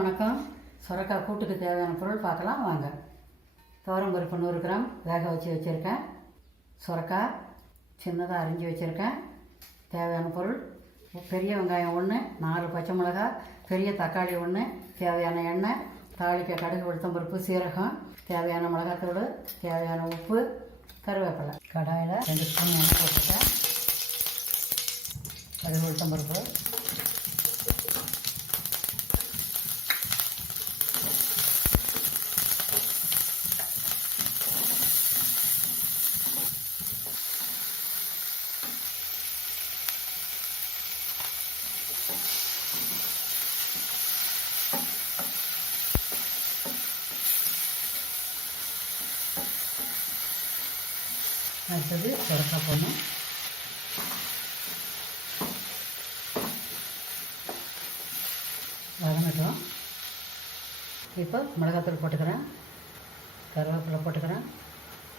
வணக்கம். சுரக்காய் கூட்டுக்கு தேவையான பொருள் பார்க்கலாம் வாங்க. துவரம் பருப்பு நூறு கிராம் வேக வச்சு வச்சுருக்கேன். சுரக்காய் சின்னதாக அரிஞ்சு வச்சுருக்கேன். தேவையான பொருள் பெரிய வெங்காயம் ஒன்று நாலு பச்சை மிளகாய் பெரிய தக்காளி ஒன்று தேவையான எண்ணெய் தாளிக்க கடுகு உளுத்தம் பருப்பு சீரகம் தேவையான மிளகாத்தூள் தேவையான உப்பு கருவேப்பிலை. கடாயில் ரெண்டு ஸ்பூன் எண்ணெய் போட்டுருக்கேன் கடுகு உளுத்தம் அடுத்தது சுரக்காய் போடணும் வதங்கட்டும் இப்போ மிளகாத்தூள் போட்டுக்கிறேன் கருவேப்பிலை போட்டுக்கிறேன்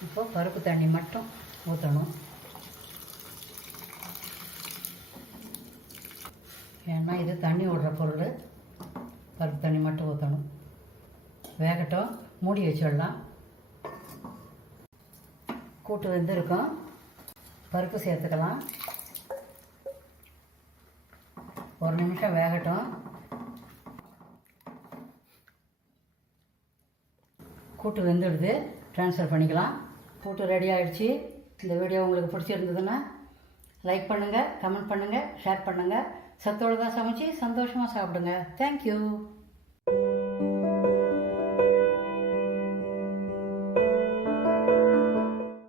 இப்போ பருப்பு தண்ணி மட்டும் ஊற்றணும் ஏன்னா இது தண்ணி விடுற பொருள். பருப்பு தண்ணி மட்டும் ஊற்றணும் வேகட்டும். மூடி வச்சிடலாம். கூட்டு வெந்திருக்கும் பருப்பு சேர்த்துக்கலாம். ஒரு நிமிஷம் வேகட்டும். கூட்டு வெந்துடுது. ட்ரான்ஸ்ஃபர் பண்ணிக்கலாம். கூட்டு ரெடி ஆகிடுச்சு இந்த வீடியோ உங்களுக்கு பிடிச்சிருந்ததுன்னா லைக் பண்ணுங்கள் கமெண்ட் பண்ணுங்கள் ஷேர் பண்ணுங்கள் சத்தோடு தான் சமைச்சு சந்தோஷமாக சாப்பிடுங்க. தேங்க்யூ